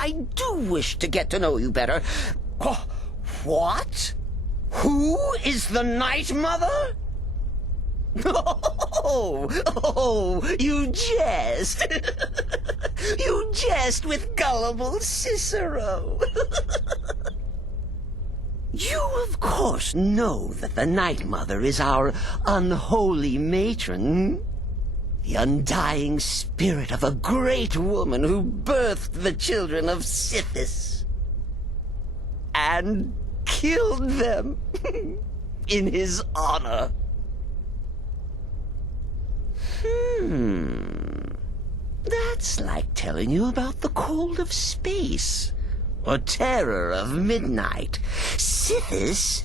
I do wish to get to know you better. What? Who is the Night Mother? Oh, you jest. You jest with gullible Cicero. You, of course, know that the Night Mother is our unholy matron. The undying spirit of a great woman who birthed the children of Sithis. And killed them in his honor. That's like telling you about the cold of space, or terror of midnight. Sithis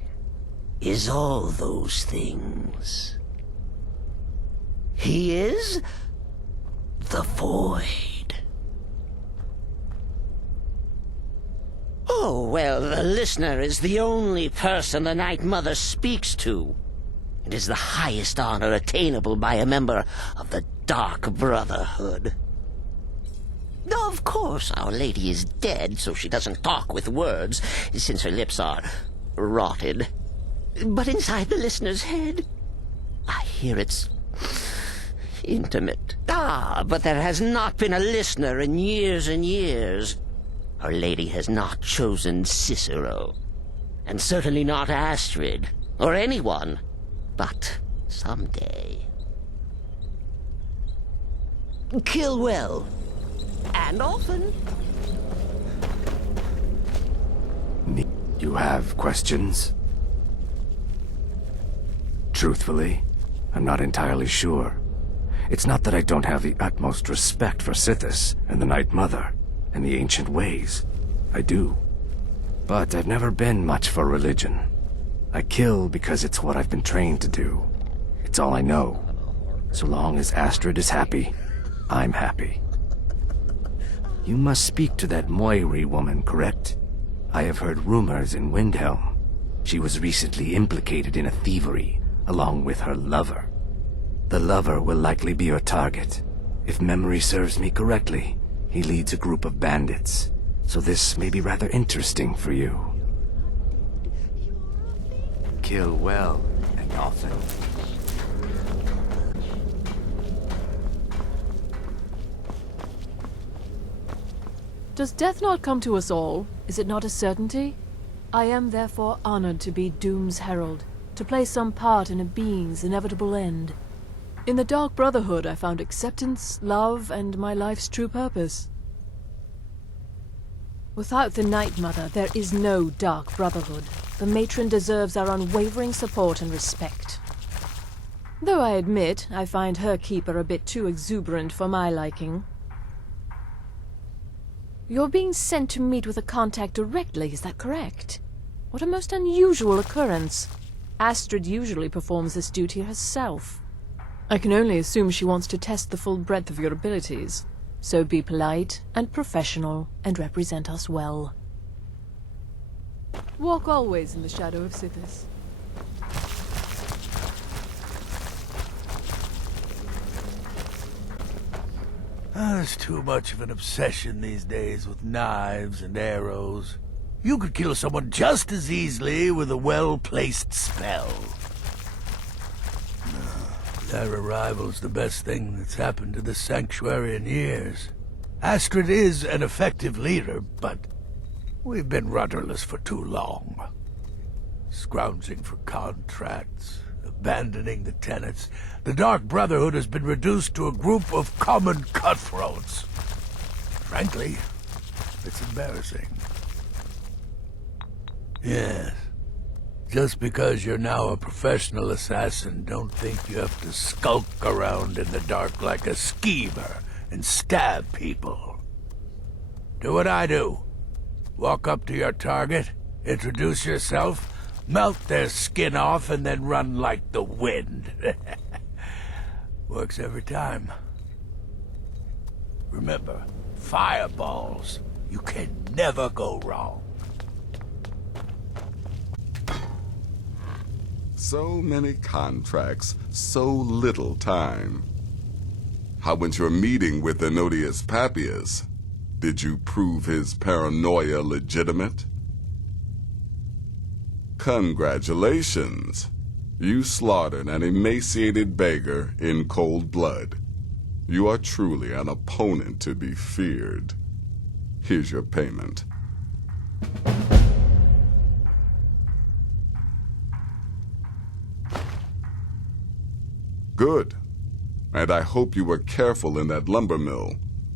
is all those things. He is the void. Oh, well, the listener is the only person the Night Mother speaks to. It is the highest honor attainable by a member of the Dark Brotherhood. Of course, Our Lady is dead, so she doesn't talk with words, since her lips are rotted. But inside the listener's head, I hear it's intimate. But there has not been a listener in years and years. Our Lady has not chosen Cicero, and certainly not Astrid, or anyone. But someday. Kill well, and often. You have questions? Truthfully, I'm not entirely sure. It's not that I don't have the utmost respect for Sithis and the Night Mother and the ancient ways. I do. But I've never been much for religion. I kill because it's what I've been trained to do. It's all I know. So long as Astrid is happy, I'm happy. You must speak to that Moiri woman, correct? I have heard rumors in Windhelm. She was recently implicated in a thievery, along with her lover. The lover will likely be your target. If memory serves me correctly, he leads a group of bandits. So this may be rather interesting for you. Kill well and often. Does death not come to us all? Is it not a certainty? I am therefore honored to be Doom's herald, to play some part in a being's inevitable end. In the Dark Brotherhood I found acceptance, love, and my life's true purpose. Without the Night Mother, there is no Dark Brotherhood. The matron deserves our unwavering support and respect. Though I admit, I find her keeper a bit too exuberant for my liking. You're being sent to meet with a contact directly, is that correct? What a most unusual occurrence. Astrid usually performs this duty herself. I can only assume she wants to test the full breadth of your abilities. So be polite and professional and represent us well. Walk always in the shadow of Sithis. There's too much of an obsession these days with knives and arrows. You could kill someone just as easily with a well-placed spell. Their arrival's the best thing that's happened to this sanctuary in years. Astrid is an effective leader, but we've been rudderless for too long. Scrounging for contracts, abandoning the tenets, the Dark Brotherhood has been reduced to a group of common cutthroats. Frankly, it's embarrassing. Yes. Just because you're now a professional assassin, don't think you have to skulk around in the dark like a schemer and stab people. Do what I do. Walk up to your target, introduce yourself, melt their skin off, and then run like the wind. Works every time. Remember, fireballs. You can never go wrong. So many contracts, so little time. How went your meeting with Enodius Papias? Did you prove his paranoia legitimate? Congratulations. You slaughtered an emaciated beggar in cold blood. You are truly an opponent to be feared. Here's your payment. Good. And I hope you were careful in that lumber mill.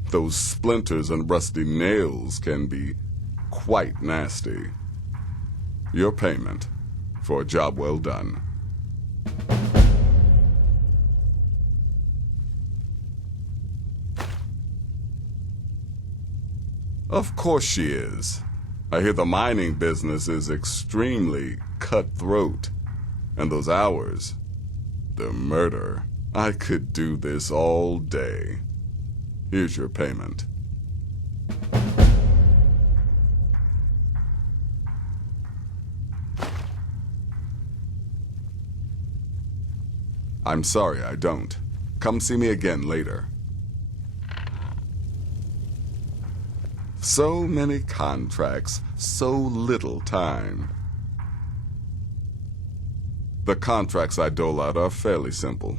Those splinters and rusty nails can be quite nasty. Your payment for a job well done. Of course she is. I hear the mining business is extremely cutthroat. And those hours, the murder. I could do this all day. Here's your payment. I'm sorry, I don't. Come see me again later. So many contracts, so little time. The contracts I dole out are fairly simple.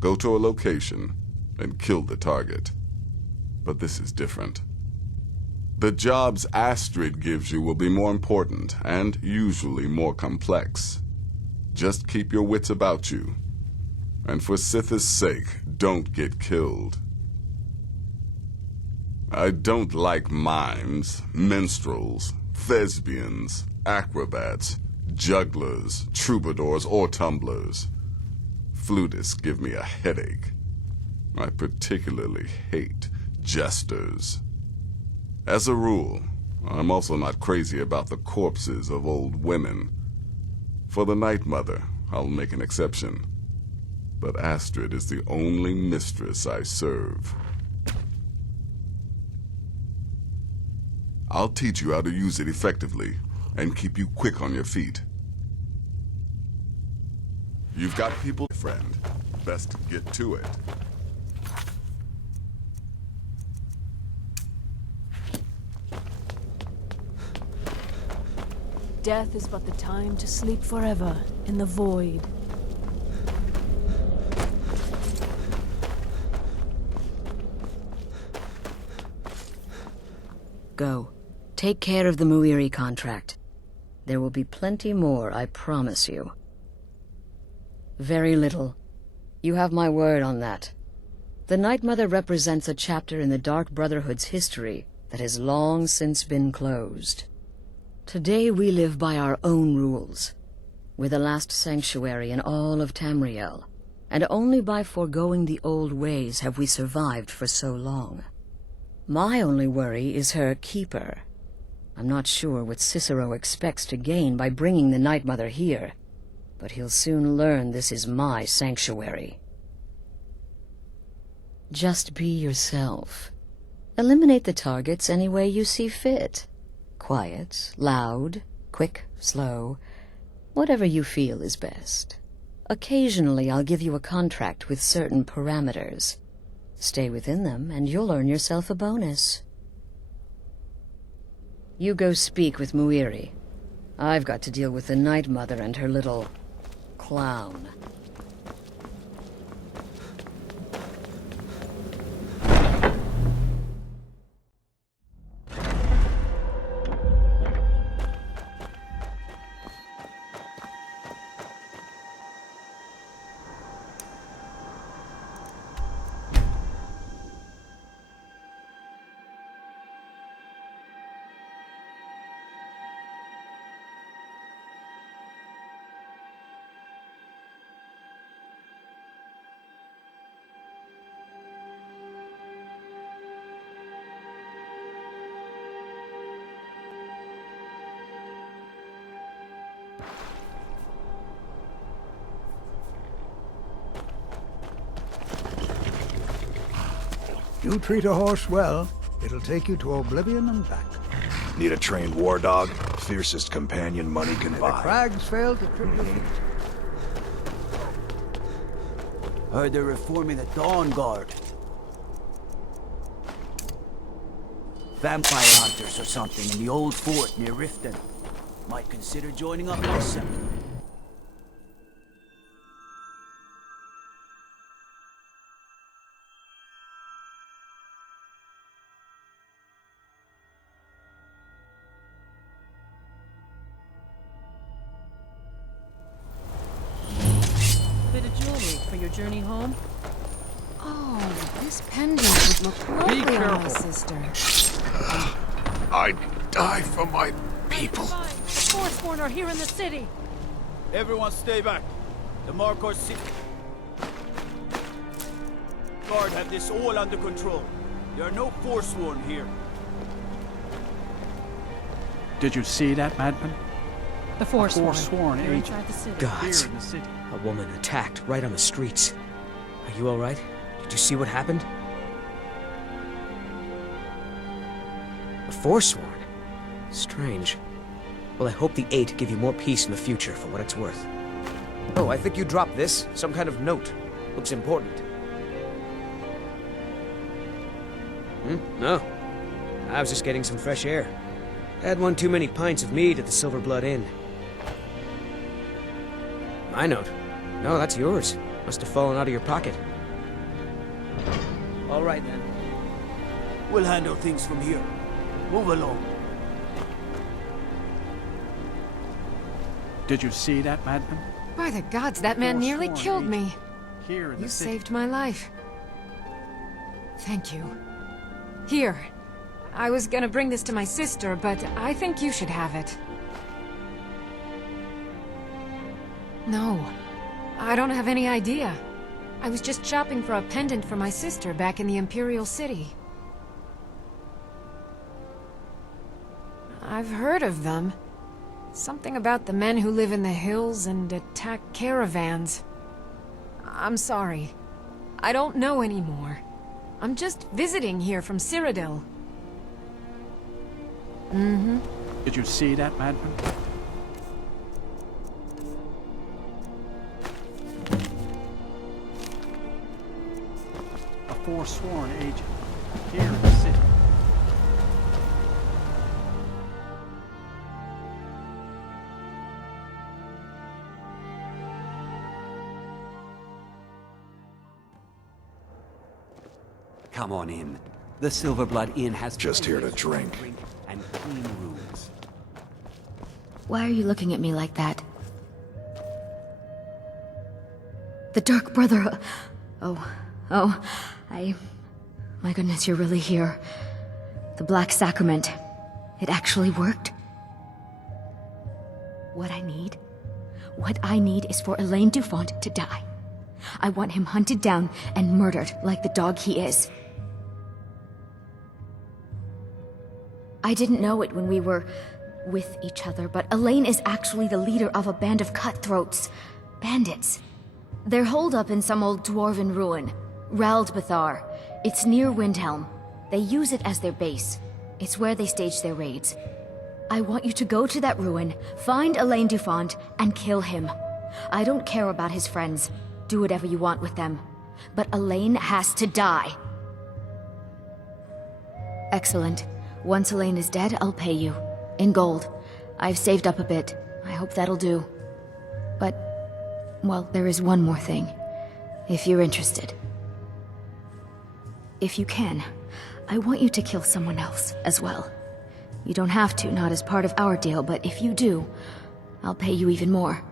Go to a location and kill the target. But this is different. The jobs Astrid gives you will be more important and usually more complex. Just keep your wits about you. And for Sith's sake, don't get killed. I don't like mimes, minstrels, thespians, acrobats, jugglers, troubadours, or tumblers. Flutists give me a headache. I particularly hate jesters. As a rule, I'm also not crazy about the corpses of old women. For the Night Mother, I'll make an exception. But Astrid is the only mistress I serve. I'll teach you how to use it effectively and keep you quick on your feet. You've got people, friend. Best get to it. Death is but the time to sleep forever in the void. Go. Take care of the Muiri contract. There will be plenty more, I promise you. Very little. You have my word on that. The Night Mother represents a chapter in the Dark Brotherhood's history that has long since been closed. Today we live by our own rules. We're the last sanctuary in all of Tamriel, and only by foregoing the old ways have we survived for so long. My only worry is her keeper. I'm not sure what Cicero expects to gain by bringing the Night Mother here, but he'll soon learn this is my sanctuary. Just be yourself. Eliminate the targets any way you see fit. Quiet, loud, quick, slow, whatever you feel is best. Occasionally I'll give you a contract with certain parameters. Stay within them, and you'll earn yourself a bonus. You go speak with Muiri. I've got to deal with the Night Mother and her little clown. You treat a horse well, it'll take you to oblivion and back. Need a trained war dog? Fiercest companion money can The buy. crags failed to trip your feet. Heard they're reforming the Dawn Guard. vampire hunters or something in the old fort near Riften. Might consider joining up myself. Bit of jewelry for your journey home? Oh, this pendant would look lovely on my sister. I'd die for my people. Forsworn are here in the city. Everyone stay back. The Markor City Guard have this all under control. There are no Forsworn here. Did you see that, madman? The Forsworn. Forsworn They're agent. inside the city. Gods, Here in the city. a woman attacked right on the streets. Are you all right? Did you see what happened? A Forsworn? Strange. Well, I hope the Eight give you more peace in the future, for what it's worth. Oh, I think you dropped this. Some kind of note. Looks important. No. I was just getting some fresh air. Had one too many pints of mead at the Silver Blood Inn. My note? No, that's yours. Must have fallen out of your pocket. All right, then. We'll handle things from here. Move along. Did you see that, madman? By the gods, that man nearly Forsworn killed me. agent. Here in You the city. saved my life. Thank you. Here. I was gonna bring this to my sister, but I think you should have it. No. I don't have any idea. I was just shopping for a pendant for my sister back in the Imperial City. I've heard of them. Something about the men who live in the hills and attack caravans. I'm sorry. I don't know anymore. I'm just visiting here from Cyrodiil. Mm-hmm. Did you see that, madman? A Forsworn agent. Here in the city. Come on in. The Silverblood Inn has Just here to drink. and clean rooms. Why are you looking at me like that? The Dark Brother... My goodness, you're really here. The Black Sacrament. It actually worked? What I need is for Elaine Dufont to die. I want him hunted down and murdered like the dog he is. I didn't know it when we were with each other, but Elaine is actually the leader of a band of cutthroats. Bandits. They're holed up in some old dwarven ruin. Raldbathar. It's near Windhelm. They use it as their base. It's where they stage their raids. I want you to go to that ruin, find Elaine Dufont, and kill him. I don't care about his friends. Do whatever you want with them. But Elaine has to die. Excellent. Once Elaine is dead, I'll pay you. In gold. I've saved up a bit. I hope that'll do. But, well, there is one more thing. If you're interested. If you can, I want you to kill someone else as well. You don't have to, not as part of our deal, but if you do, I'll pay you even more.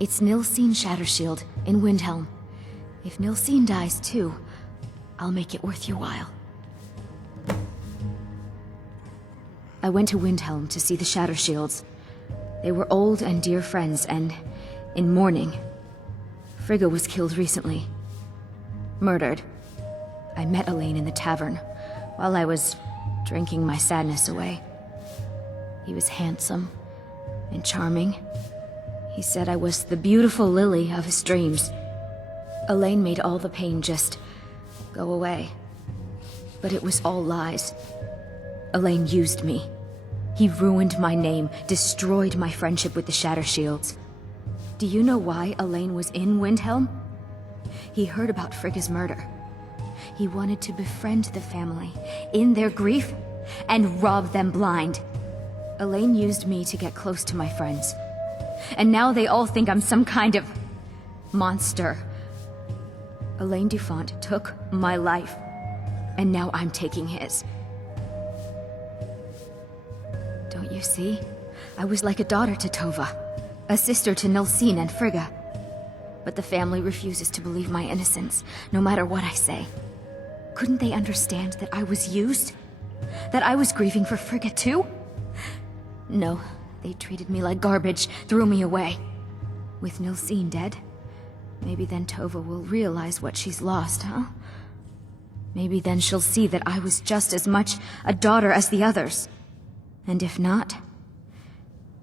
It's Nilsine Shattershield in Windhelm. If Nilsine dies too, I'll make it worth your while. I went to Windhelm to see the Shattershields. They were old and dear friends, and in mourning. Frigga was killed recently. Murdered. I met Elaine in the tavern, while I was drinking my sadness away. He was handsome and charming. He said I was the beautiful lily of his dreams. Elaine made all the pain just go away. But it was all lies. Elaine used me. He ruined my name, destroyed my friendship with the Shattershields. Do you know why Elaine was in Windhelm? He heard about Frigga's murder. He wanted to befriend the family. In their grief, and rob them blind. Elaine used me to get close to my friends. And now they all think I'm some kind of monster. Elaine Dufont took my life, and now I'm taking his. Don't you see? I was like a daughter to Tova, a sister to Nilsine and Frigga. But the family refuses to believe my innocence, no matter what I say. Couldn't they understand that I was used? That I was grieving for Frigga too? No, they treated me like garbage, threw me away. With Nilsine dead, maybe then Tova will realize what she's lost, huh? Maybe then she'll see that I was just as much a daughter as the others. And if not,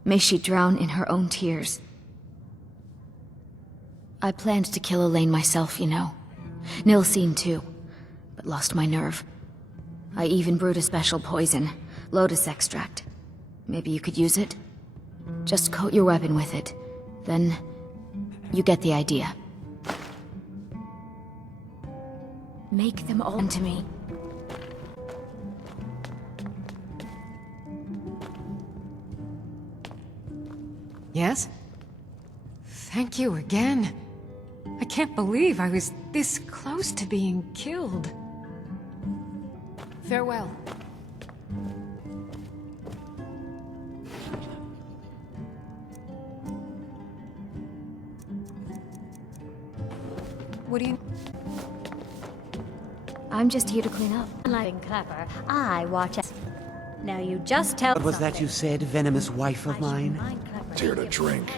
may she drown in her own tears. I planned to kill Elaine myself, you know. Nilsine too, but lost my nerve. I even brewed a special poison, lotus extract. Maybe you could use it? Just coat your weapon with it. Then, you get the idea. Make them all to me. Yes? Thank you again. I can't believe I was this close to being killed. Farewell. What do you... I'm just here to clean up. Like clever. I watch it. Now you just tell What was that you said, venomous wife of mine? Here to drink.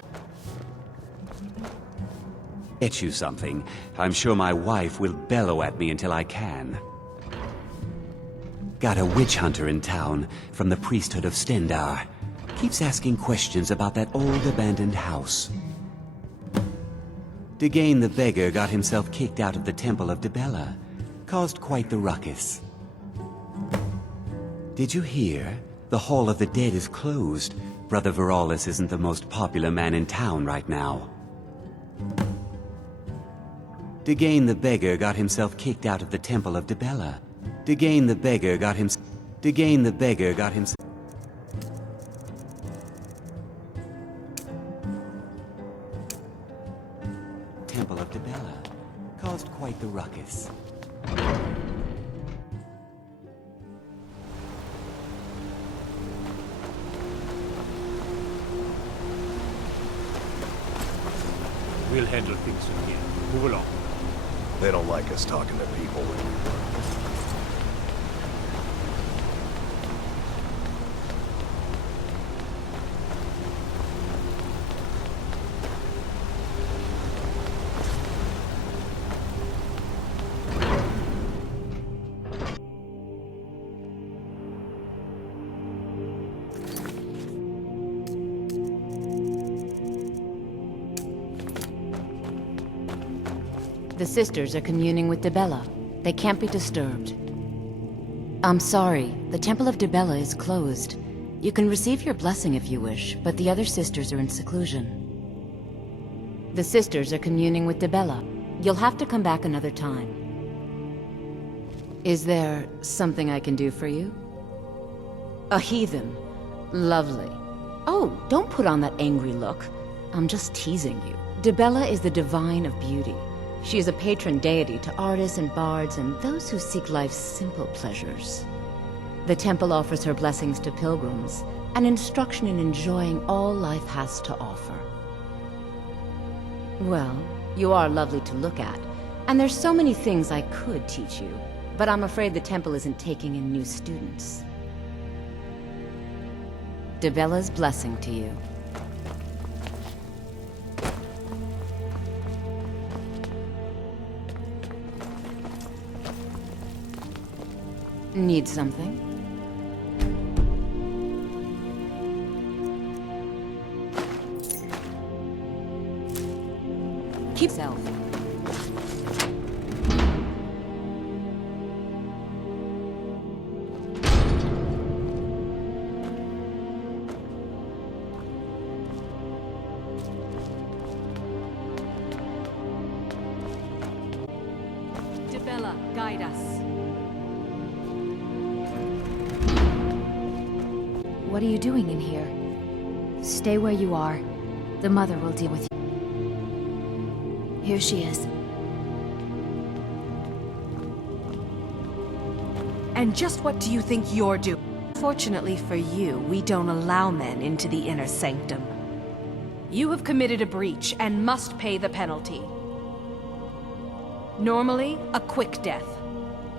Get you something. I'm sure my wife will bellow at me until I can. Got a witch hunter in town from the priesthood of Stendar. Keeps asking questions about that old abandoned house. Degane the beggar got himself kicked out of the Temple of Dibella. Caused quite the ruckus. Did you hear? The Hall of the Dead is closed. Brother Veralis isn't the most popular man in town right now. Degane the beggar got himself kicked out of the Temple of Dibella. Degane the beggar got him... Degane the beggar got himself... Temple of Dibella. Caused quite the ruckus. We'll handle things from here. Move along. They don't like us talking to people. The sisters are communing with Dibella. They can't be disturbed. I'm sorry, the Temple of Dibella is closed. You can receive your blessing if you wish, but the other sisters are in seclusion. The sisters are communing with Dibella. You'll have to come back another time. Is there something I can do for you? A heathen. Lovely. Oh, don't put on that angry look. I'm just teasing you. Dibella is the divine of beauty. She is a patron deity to artists and bards and those who seek life's simple pleasures. The temple offers her blessings to pilgrims, and instruction in enjoying all life has to offer. Well, you are lovely to look at, and there's so many things I could teach you, but I'm afraid the temple isn't taking in new students. Dibella's blessing to you. Need something? Keep self. Dibella, guide us. What are you doing in here? Stay where you are. The mother will deal with you. Here she is. And just what do you think you're doing? Fortunately for you, we don't allow men into the inner sanctum. You have committed a breach and must pay the penalty. Normally, a quick death.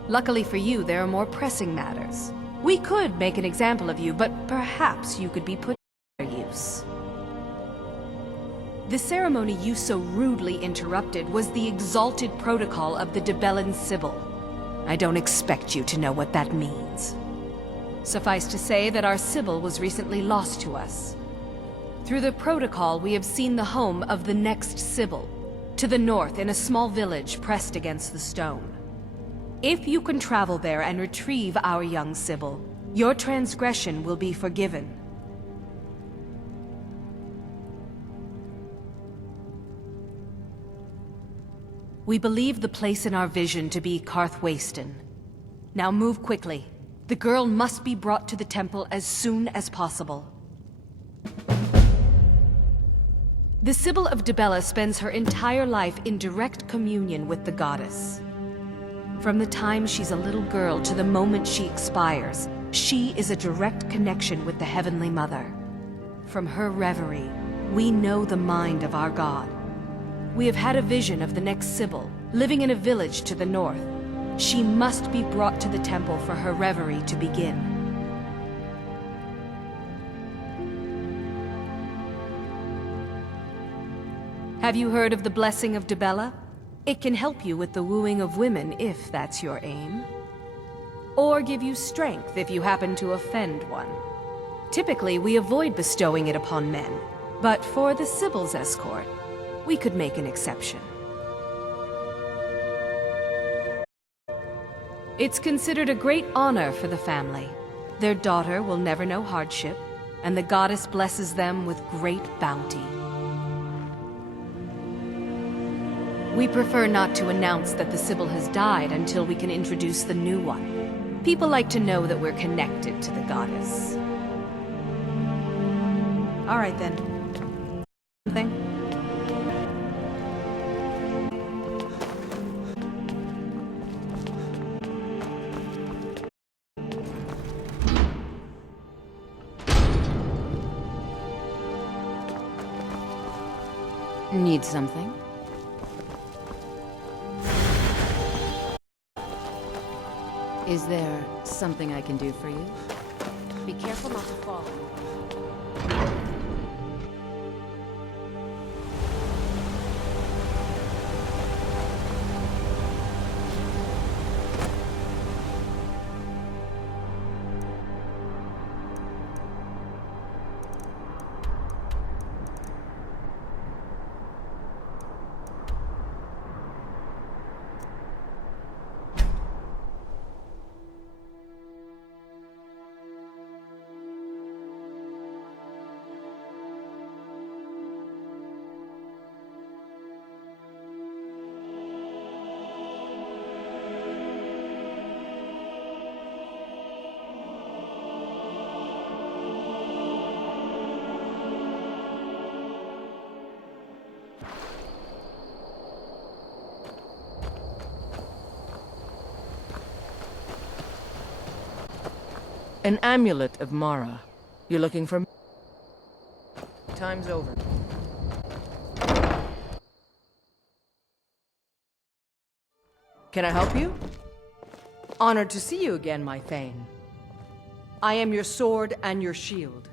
Luckily for you, there are more pressing matters. We could make an example of you, but perhaps you could be put to use. The ceremony you so rudely interrupted was the exalted protocol of the Dibellan Sibyl. I don't expect you to know what that means. Suffice to say that our Sibyl was recently lost to us. Through the protocol, we have seen the home of the next Sibyl, to the north in a small village pressed against the stone. If you can travel there and retrieve our young Sibyl, your transgression will be forgiven. We believe the place in our vision to be Karthwasten. Now move quickly. The girl must be brought to the temple as soon as possible. The Sibyl of Dibella spends her entire life in direct communion with the goddess. From the time she's a little girl to the moment she expires, she is a direct connection with the Heavenly Mother. From her reverie, we know the mind of our God. We have had a vision of the next Sibyl, living in a village to the north. She must be brought to the temple for her reverie to begin. Have you heard of the Blessing of Dibella? It can help you with the wooing of women if that's your aim. Or give you strength if you happen to offend one. Typically, we avoid bestowing it upon men, but for the Sibyl's escort, we could make an exception. It's considered a great honor for the family. Their daughter will never know hardship, and the goddess blesses them with great bounty. We prefer not to announce that the Sibyl has died until we can introduce the new one. People like to know that we're connected to the goddess. All right then. Something? Need something? Is there something I can do for you? Be careful not to fall. An amulet of Mara. You're looking for... Time's over. Can I help you? Honored to see you again, my Thane. I am your sword and your shield.